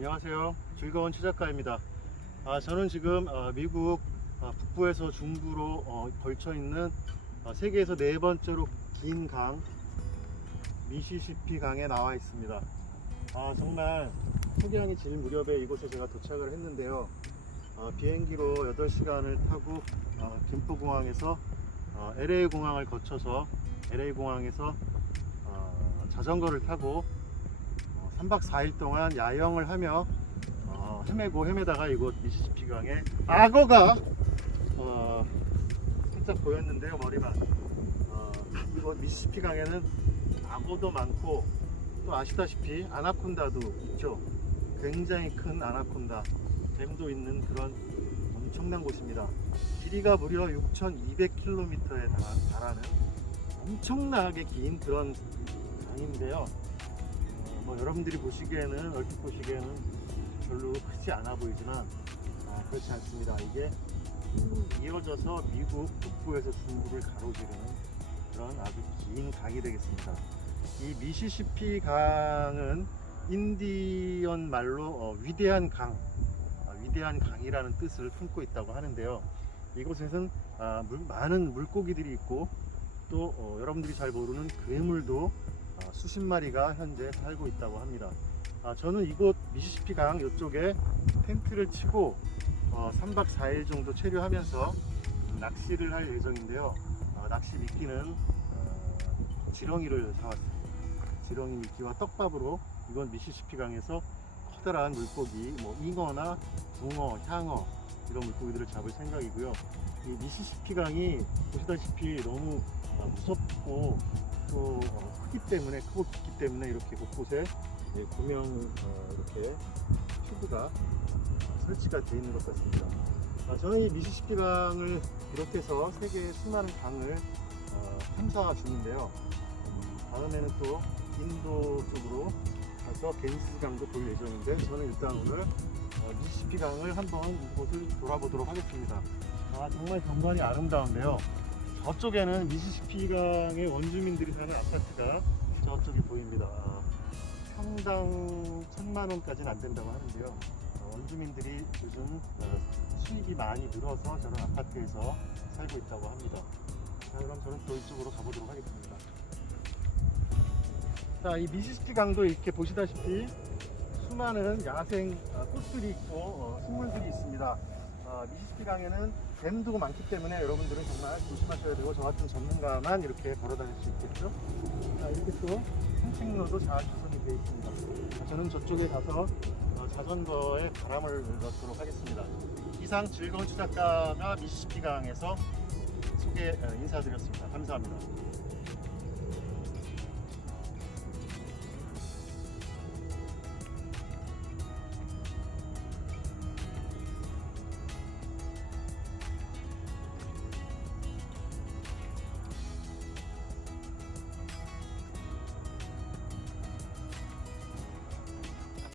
안녕하세요. 즐거운 최작가입니다. 아, 저는 지금 어, 미국 어, 북부에서 중부로 어, 걸쳐 있는 어, 세계에서 네 번째로 긴 강 미시시피 강에 나와 있습니다. 아, 정말 석양이 질 무렵에 이곳에 제가 도착을 했는데요. 어, 비행기로 8시간을 타고 어, 김포공항에서 어, LA 공항을 거쳐서 LA 공항에서 어, 자전거를 타고 어, 3박 4일 동안 야영을 하며 어, 헤매고 헤매다가 이곳 미시시피 강에 악어가 어, 살짝 보였는데요 머리만. 어, 이곳 미시시피 강에는 악어도 많고 또 아시다시피 아나콘다도 있죠. 굉장히 큰 아나콘다 뱀도 있는 그런 엄청난 곳입니다. 길이가 무려 6,200km에 달하는 엄청나게 긴 그런 강인데요. 어, 뭐 여러분들이 보시기에는 얼핏 보시기에는 별로 크지 않아 보이지만 아, 그렇지 않습니다. 이게 쭉 이어져서 미국 북부에서 중부를 가로지르는 그런 아주 긴 강이 되겠습니다. 이 미시시피 강은 인디언 말로 어, 위대한 강, 아, 위대한 강이라는 뜻을 품고 있다고 하는데요. 이곳에는 아, 물- 많은 물고기들이 있고 또 어, 여러분들이 잘 모르는 괴물도 어, 수십 마리가 현재 살고 있다고 합니다. 아, 저는 이곳 미시시피 강 이쪽에 텐트를 치고 어, 3박 4일 정도 체류하면서 낚시를 할 예정인데요. 어, 낚시 미끼는 어, 지렁이를 사왔습니다. 지렁이 미끼와 떡밥으로 이건 미시시피 강에서 커다란 물고기, 뭐 잉어나 붕어, 향어 이런 물고기들을 잡을 생각이고요. 이 미시시피 강이 보시다시피 너무 어, 무섭고 또 어, 크기 때문에 크고 깊기 때문에 이렇게 곳곳에 예, 구명 어, 이렇게 튜브가 어, 설치가 되어 있는 것 같습니다. 아, 저는 이 미시시피 강을 비롯해서 세계의 수많은 강을 어, 탐사 중인데요. 음, 다음에는 또 인도 쪽으로 가서 겐지스 강도 볼 예정인데 저는 일단 오늘 어, 미시시피 강을 한번 이곳을 돌아보도록 하겠습니다. 아 정말 경관이 아름다운데요. 저쪽에는 미시시피 강의 원주민들이 사는 아파트가 저쪽에 보입니다. 아, 평당 천만 원까지는 안 된다고 하는데요. 어, 원주민들이 요즘 어, 수입이 많이 늘어서 저런 아파트에서 살고 있다고 합니다. 자, 그럼 저는 또 이쪽으로 가보도록 하겠습니다. 자, 이 미시시피 강도 이렇게 보시다시피 수많은 야생 어, 꽃들이 있고 어, 식물들이 있습니다. 어, 미시시피 강에는 뱀도 많기 때문에 여러분들은 정말 조심하셔야 되고 저 같은 전문가만 이렇게 걸어 다닐 수 있겠죠. 자, 이렇게 또 산책로도 잘 조성이 되어 있습니다. 자, 저는 저쪽에 가서 어, 자전거에 바람을 넣도록 하겠습니다. 이상 즐거운 추작가가 미시시피 강에서 소개 어, 인사드렸습니다. 감사합니다.